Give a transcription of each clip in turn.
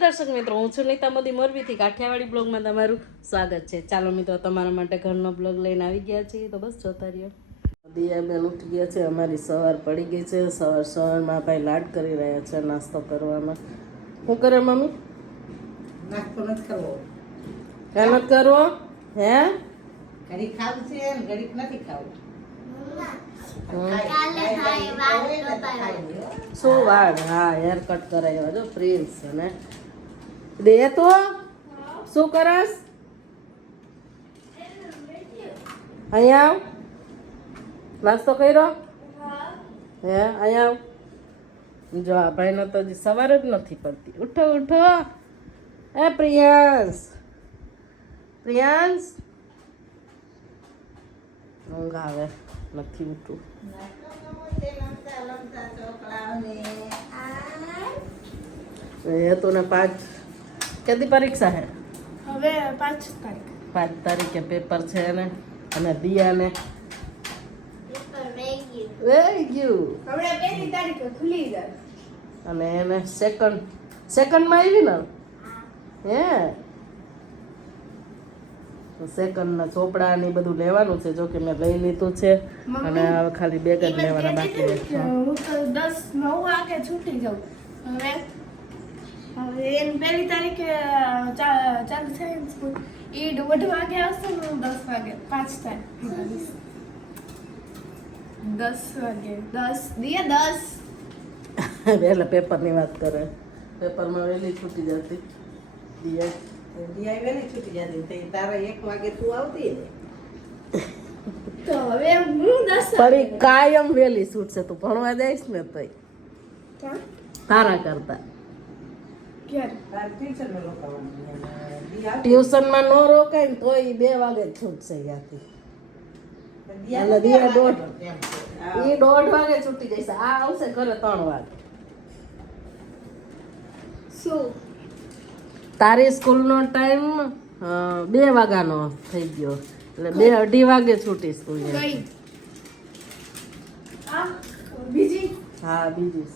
દર્શક મિત્રો હું છું નીતા મોદી મોરબીથી. કાઠિયાવાડી બ્લોગમાં તમારું સ્વાગત છે. ચાલો મિત્રો તમારા માટે ઘરનો બ્લોગ લઈને આવી ગયા છીએ. તો બસ જોતા રહ્યો. દિયા બેન ઉઠી ગયા છે. અમારી સવાર પડી ગઈ છે. સવાર સવારમાં ભાઈ લાડ કરી રહ્યા છે નાસ્તો કરવામાં. શું કરે મમ્મી? નાસ્તો નથી કરવો. કાંઈ નથી કરવો? હે? ખાવું છે નથી ખાવું. શું વાળ? હા હેર કટ કરાવ્યો જો પ્રિન્સ અને દે તો. શું કરસ? અહીંયા આવ. નાસ્તો કર્યો? હે અહીંયા આવ. જો આ ભાઈનો તો હજી સવાર જ નથી પડતી. ઉઠો ઉઠો. એ પ્રિયાંશ. પ્રિયાંશ? ઊંઘ આવે. નથી ઉઠવું. એ તો ને પાંચ કેદી પરીક્ષા હે? હવે પાંચ તારીખ. પાંચ તારીખે પેપર છે ને અને દિયાને વેરી ગયું. હવે પહેલી તારીખે ખુલી જાય. અને એને સેકન્ડ સેકન્ડમાં આવી ને? હે. સેકન્ડના ચોપડા ને બધું લેવાનું છે જો કે મેં લઈ લીધું છે. અને હવે ખાલી બેગ જ લેવાના બાકી છે. હું તો દસ નવ વાગે છૂટી જાઉં. હવે એની પહેલી તારીખે ચાલુ થાય ને સ્કૂલ એ દોઢ વાગે આવશે ને હું દસ વાગે પાંચ થાય. દસ વાગે. દસ દિયા દસ. એટલે પેપરની વાત કરે. પેપરમાં વહેલી છૂટી જતી. દિયા? દિયા વહેલી છૂટી જતી તારા એક વાગે તું આવતી ને. તો હવે હું દસ પણ કાયમ વહેલી છૂટશે તું ભણવા જઈશ ને તોય. ક્યાં? તારા કરતા. ટ્યુશનમાં ન રોકાય ને તોય ઈ બે વાગે છૂટશે ત્યાંથી. એટલે દિયા દોઢ. વાગે. એ દોઢ છૂટી જશે. આ આવશે ઘરે ત્રણ વાગે. શું? તારી સ્કૂલનો ટાઈમ બે વાગ્યાનો થઈ ગયો. એટલે બે અઢી વાગે છૂટી સ્કૂલ. બીજી? હા બીજી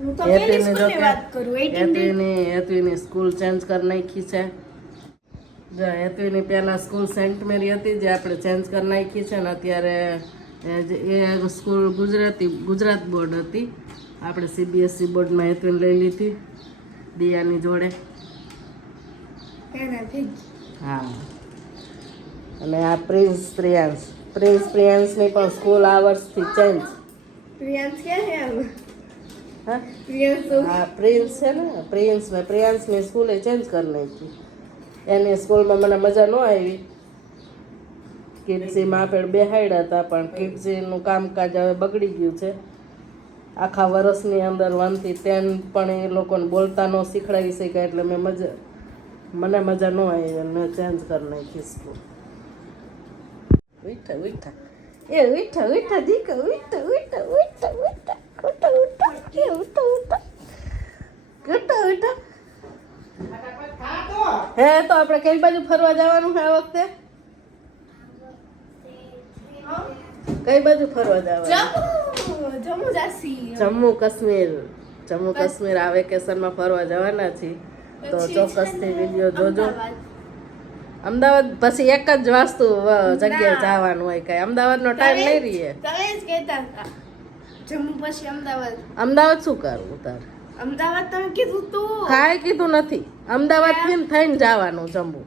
હેતુને જો સ્કૂલની કે વાત કરું 18 day હેતુની હેતુની સ્કૂલ ચેન્જ કરી નાખી છે. જો હેતુની પહેલાં સ્કૂલ સેન્ટ મેરી હતી જે આપણે ચેન્જ કરી નાખી છે ને અત્યારે એ સ્કૂલ ગુજરાતી ગુજરાત બોર્ડ હતી. આપણે સીબીએસસી બોર્ડમાં હેતુને લઈ લીધી દિયાની જોડે. હા. અને આ પ્રિન્સ પ્રિયાંશ પ્રિન્સ પ્રિયાંશની પણ સ્કૂલ આ વર્ષથી ચેન્જ. પ્રિયાંશ ક્યાં છે? હા? પ્રિન્સ છે ને? પ્રિન્સ મેં પ્રિયાંશ મેં સ્કૂલે ચેન્જ કરી નાખી. એની સ્કૂલમાં મને મજા ન આવી. કિડસીમાં આપણે બેહાડ્યા હતા પણ કિડસીનું કામકાજ હવે બગડી ગયું છે. આખા વર્ષની અંદર વનથી તેન પણ એ લોકોને બોલતા ન શીખડાવી શક્યા એટલે મેં મજા મને મજા ન આવી મેં ચેન્જ કરી નાખી સ્કૂલ. ઉઠા ઉઠા. એ ઉઠા ઉઠા દીકરા ઉઠા ઉઠા ઉઠા ઉઠા. ઉઠા ઉઠા એ ઉઠા ઉઠા ઉઠા ઉઠા હે તો આપણે કઈ બાજુ ફરવા જવાનું છે આ વખતે? કઈ બાજુ ફરવા જવાનું? જમ્મુ જમ્મુ જાસી જમ્મુ કાશ્મીર. જમ્મુ કાશ્મીર આ વેકેશનમાં ફરવા જવાના છીએ. તો ચોક્કસથી વીડિયો જોજો. અમદાવાદ. અમદાવાદ પછી એક જ વાસ્તુ જગ્યાએ જવાનું હોય કઈ. અમદાવાદનો ટાઈમ નહીં રહીએ. તમે જ કહેતા હતા. જમ્મુ પછી અમદાવાદ. અમદાવાદ શું કરવું તારે? અમદાવાદ તમે કીધું તું. કાંઈ કીધું નથી. અમદાવાદથી થઈને જવાનું જમ્મુ.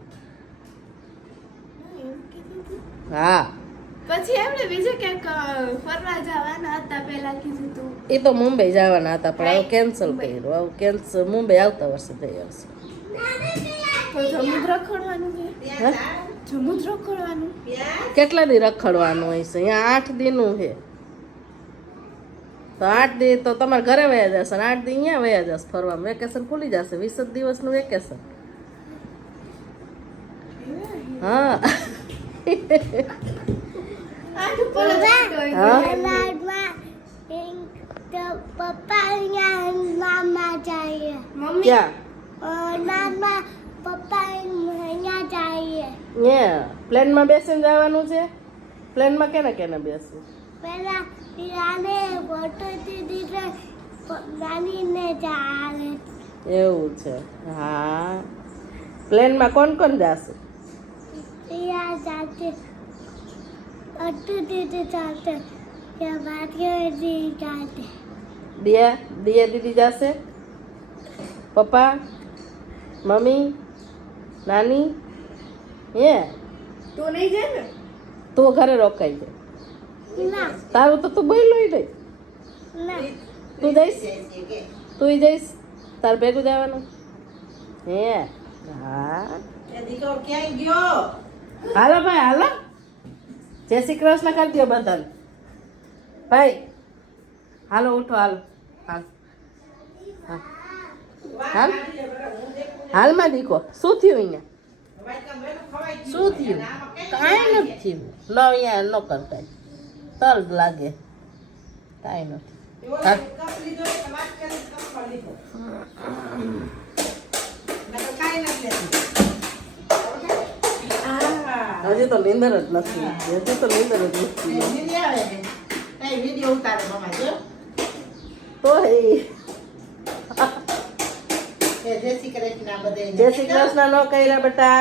હા પછી એમણે બીજે ક્યાંક ફરવા જવાના હતા પહેલા કીધું તું. એ તો મુંબઈ જવાના હતા પણ હવે કેન્સલ. કર્યું. હવે કેન્સલ મુંબઈ આવતા વર્ષે થઈ આવશે કેટલા દી રખડવાનું હોય છે? અહીંયા આઠ દિનનું છે. તો આઠ દી તો તમારા ઘરે વયા જશે આઠ દી અહીંયા વયા જશે ફરવા. વેકેશન ખુલી જશે. વીસ જ દિવસનું વેકેશન. હા. પ્લેનમાં બેસીને જવાનું છે? પ્લેનમાં કેને કેને બેસવું પેલા પિરાને ફોટો દીધી નાનીને ચાલે. એવું છે. હા. પ્લેનમાં કોણ કોણ જશે? યા સાથે અટુ દીદી સાથે કે ભાગ્ય દીદી સાથે દિયા દિયા દીદી જશે? પપ્પા? મમ્મી? નાની? હે? તું નહીં જાય ને? તું ઘરે રોકાઈ જાય તારું તો તું બોલ લઈ. દઈ તું જઈશ? તું જઈશ? તાર ભેગું જવાનું? હે. હા. હાલો ભાઈ હાલો. જય શ્રી કૃષ્ણ કરી દો બધાને. ભાઈ હાલો ઉઠો હાલો. હાલ. હા. હાલ. હાલમાં દીકો શું થયું અહીંયા? શું થયું? કાંઈ નથી થયું. ન અહીંયા ન કરતા તલ લાગે. કાંઈ નથી. હજી તો નીંદર જ નથી. હજી તો નીંદર જ નથી. તો એ જય શ્રી કૃષ્ણ ન જય શ્રી કૃષ્ણ નો કર્યા બેટા.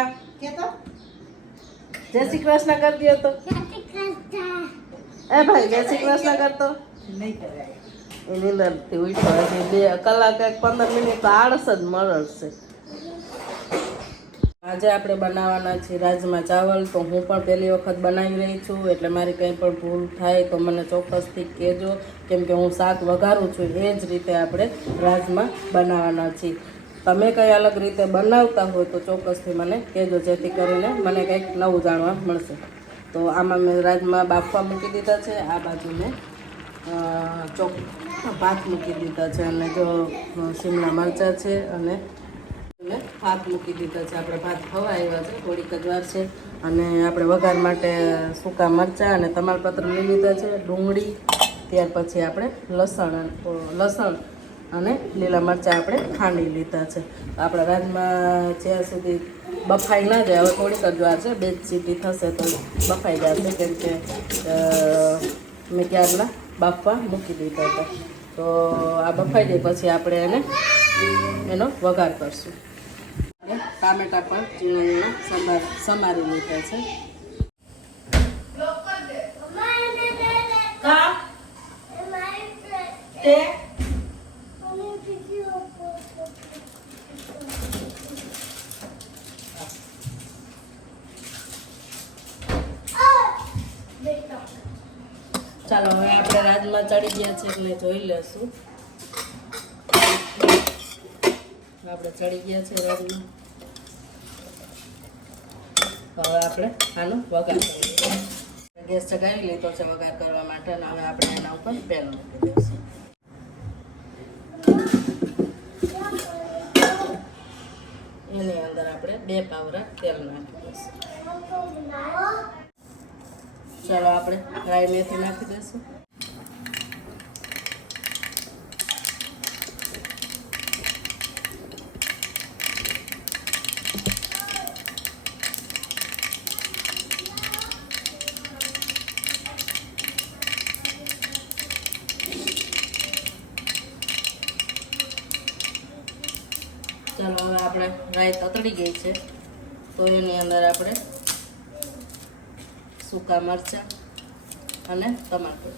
જય શ્રી કૃષ્ણ કરી દો તો. એ ભાઈ જય શ્રી કૃષ્ણ કરતો? એની અંદરથી ઉઠ્યો હજી બે કલાક એક પંદર મિનિટ આળસ જ મળશે આજે આપણે બનાવવાના છે રાજમા ચાવલ. તો હું પણ પહેલી વખત બનાવી રહી છું એટલે મારી કંઈ પણ ભૂલ થાય તો મને ચોક્કસથી કહેજો. કેમ કે હું શાક વઘારું છું એ જ રીતે આપણે રાજમા બનાવવાના છીએ. તમે કંઈ અલગ રીતે બનાવતા હોય તો ચોક્કસથી મને કહેજો જેથી કરીને મને કંઈક નવું જાણવા મળશે. તો આમાં મેં રાજમાં બાફવા મૂકી દીધા છે, આ બાજુ મેં ચોક ભાત મૂકી દીધા છે અને જો શિમલા મરચાં છે અને મેં ભાત મૂકી દીધા છે. આપણે ભાત ખવા આવ્યા છે, થોડીક જ વાર છે. અને આપણે વઘાર માટે સૂકા મરચાં અને તમાલપત્ર લઈ લીધા છે, ડુંગળી, ત્યાર પછી આપણે લસણ લસણ અને લીલા મરચાં આપણે ખાંડી લીધા છે. આપણા રાજમાં જ્યાં સુધી બફાઈ ના જાય હવે થોડીક જ વાર છે બે જ સીટી થશે તો બફાઈ જશે કેમ કે મેં ક્યારના બાફવા મૂકી દીધા હતા. તો આ બફાઈ જાય પછી આપણે એને એનો વઘાર કરશું. ટામેટા પણ ઝીણા ઝીણા સમારી લીધા છે. કા મારી તે મમ્મી વિડિયો ચાલો હવે આપણે રાજમાં ચડી ગયા છે એટલે જોઈ લેશું. આપણે ચડી ગયા છે રાજમાં હવે આપણે આનો વઘાર કરીએ. ગેસ ચગાવી લીધો છે વઘાર કરવા માટે અને હવે આપણે એના ઉપર તેલ મૂકી દઈશું. એની અંદર આપણે બે પાવરા તેલ નાખી દઈશું. ચાલો આપણે રાઈ મેથી નાખી દઈશું. રાઈ ગઈ છે. તો એની અંદર આપણે સૂકા મરચાં અને ટમાટર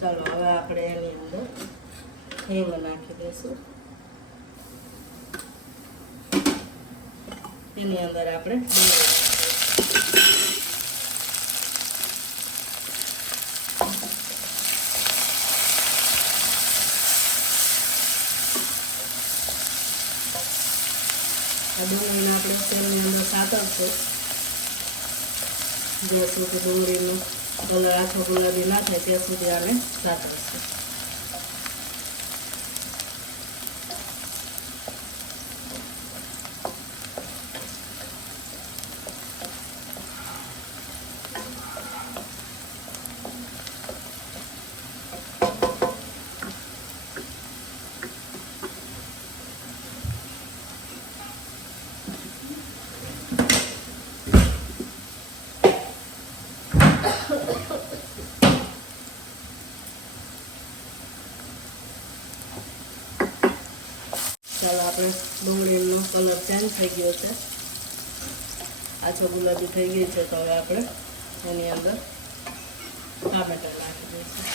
ચાલો હવે આપણે એની અંદર હિંગ નાખી દઈશું એની અંદર આપણે ડુંગળી ડુંગળીને આપણે સાતરશું. જ્યાં સુધી ડુંગળીનો કલર આખો ગુલાબી ના થાય ત્યાં સુધી આને સાતરશું ચાલો આપણે ડુંગળીનો કલર ચેન્જ થઈ ગયો છે. આછો ગુલાબી થઈ ગઈ છે તો હવે આપણે એની અંદર ટામેટા નાખી દઈશું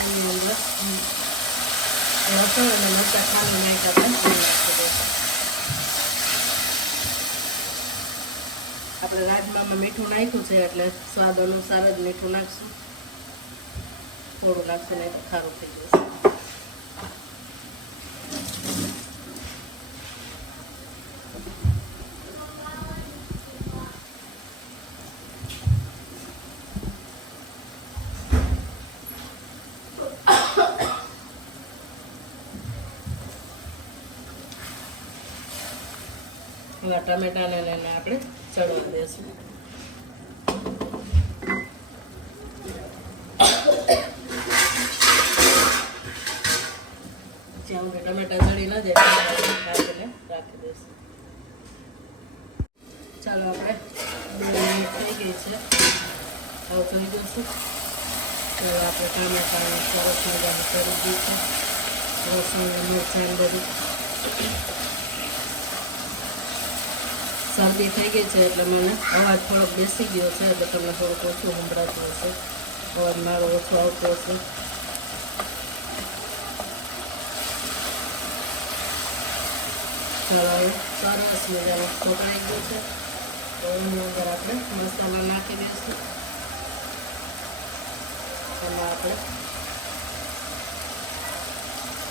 એની અંદર હમ, લસણ અને મરચાં ખાલી નાખ્યા હતા એ નાખી દઈશું આપણે મીઠું નાખ્યું છે એટલે સ્વાદ અનુસાર જ મીઠું નાખશું. થોડું નાખશું નહીં તો ખારું થઈ જશે. ટમેટાને લઈને આપણે ચડવા દેશું. ટમેટા ચડી ન જાય રાખી દઈશું. ચાલો આપણે થઈ ગઈ છે. હવે જોઈ દઈશું. તો આપણે ટામેટાને સરસ કરી દીધું લસણ, મરચાં બધું. શરદી થઈ ગઈ છે એટલે મને અવાજ થોડોક બેસી ગયો છે, એટલે તમને થોડુંક ઓછું સંભળાતું હશે. અવાજ મારો ઓછો આવતો હશે. હવે સરસ મજાનો. છોકરાઈ ગયો છે તો એની અંદર આપણે મસાલા નાખી દઈશું. એમાં આપણે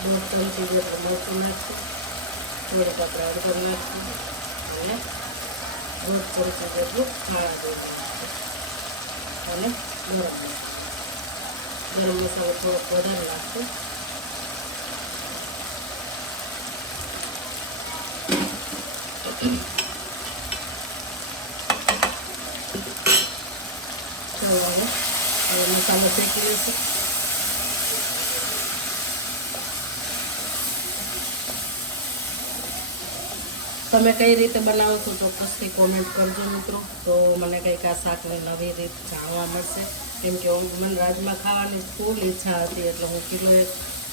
દોઢ ચમચી જેટલું મરચું નાખશું. થોડીક આપણે હળદર નાખશું. અને દોઢ ચમચી જેટલું ખાણા જેવું નાખશું. અને ગરમ મસાલો. ગરમ મસાલો થોડોક વધારે નાખશું. તમે કઈ રીતે બનાવો છો ચોક્કસથી કોમેન્ટ કરજો મિત્રો. તો મને કંઈક આ શાકની નવી રીત જાણવા મળશે. કેમ કે હું- મને રાજમા ખાવાની ફૂલ ઈચ્છા હતી, એટલે હું કિલો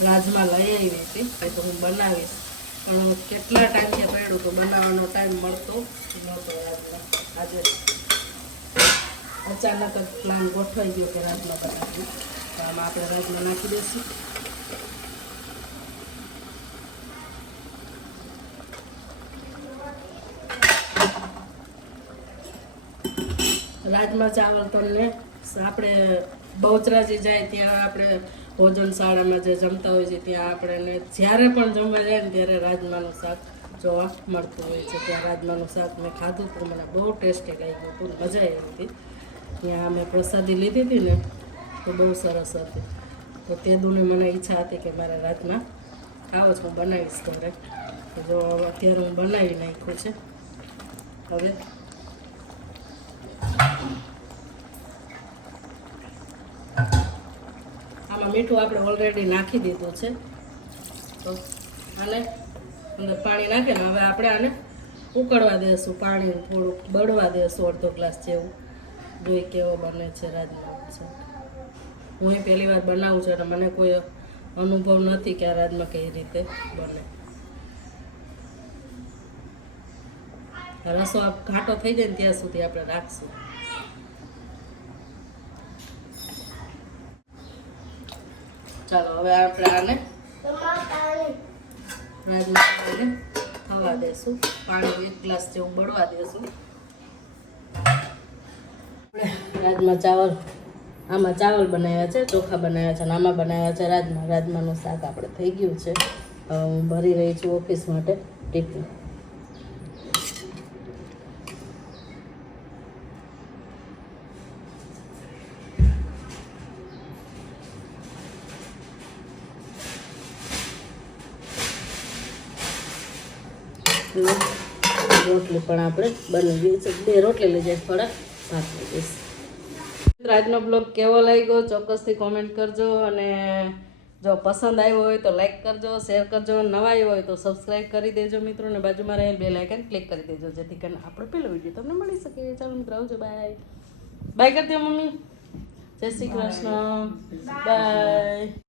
રાજમા લઈ આવી હતી. તો હું બનાવીશ. પણ કેટલા ટાઈમથી પડ્યું તો બનાવવાનો ટાઈમ મળતો નહોતો રાજમા આજે અચાનક જ પ્લાન ગોઠવાઈ ગયો કે રાજમા બનાવીએ. તો આમાં આપણે રાજમા નાખી દઈશું. રાજમા ચાવલ તમને આપણે બહુચરાજી જાય ત્યાં આપણે ભોજન શાળામાં જે જમતા હોય છે, ત્યાં આપણને જ્યારે પણ જમવા જાય ને ત્યારે રાજમાનું શાક જોવા મળતું હોય છે. ત્યાં રાજમાનું શાક મેં ખાધું તો મને બહુ ટેસ્ટી લાગ્યું હતું, મજા આવી હતી. ત્યાં અમે પ્રસાદી લીધી હતી ને, તો બહુ સરસ હતી. તો તે દુને મને ઈચ્છા હતી કે મારે રાજમા આવો જ હું બનાવીશ ઘરે. જો અત્યારે હું બનાવી નાખ્યું છે. હવે મીઠું આપણે ઓલરેડી નાખી દીધું છે. તો આને અંદર પાણી નાખીને હવે આપણે આને ઉકળવા દેશું પાણી થોડુંક, બળવા દેશું અડધો ગ્લાસ જેવું. જોઈ કેવો બને છે રાજમા છે હું પહેલી વાર બનાવું છું એટલે મને કોઈ અનુભવ નથી કે આ રાજમા કઈ રીતે બને. રસો ઘાટો થઈ જાય ત્યાં સુધી આપણે રાખશું. ચાલો, હવે આપણે આને રાજમાને થવા દેશું. પાણી એક ગ્લાસ જેવું બળવા દેશું. રાજમા ચાવલ, આમાં ચાવલ બનાવ્યા છે, ચોખા બનાવ્યા છે, અને આમાં બનાવ્યા છે રાજમા. રાજમાનું શાક આપણે થઈ ગયું છે. હું ભરી રહી છું ઓફિસ માટે ટિફિન. રોટલી પણ આપણે બની ગઈ છે બે રોટલી લઈ જાય થોડા ભાત લઈ જઈશ. આજનો બ્લોગ કેવો લાગ્યો? ચોક્કસથી કોમેન્ટ કરજો અને જો પસંદ આવ્યો હોય તો લાઈક કરજો શેર કરજો. નવા આવ્યો હોય તો સબસ્ક્રાઈબ કરી દેજો મિત્રો અને બાજુમાં રહેલ બે લાઇકન ક્લિક કરી દેજો જેથી કરીને આપણો પેલો વીડિયો તમને મળી શકે. ચાલો મિત્રો આવજો. બાય બાય કરતી મમ્મી. જય શ્રી કૃષ્ણ. બાય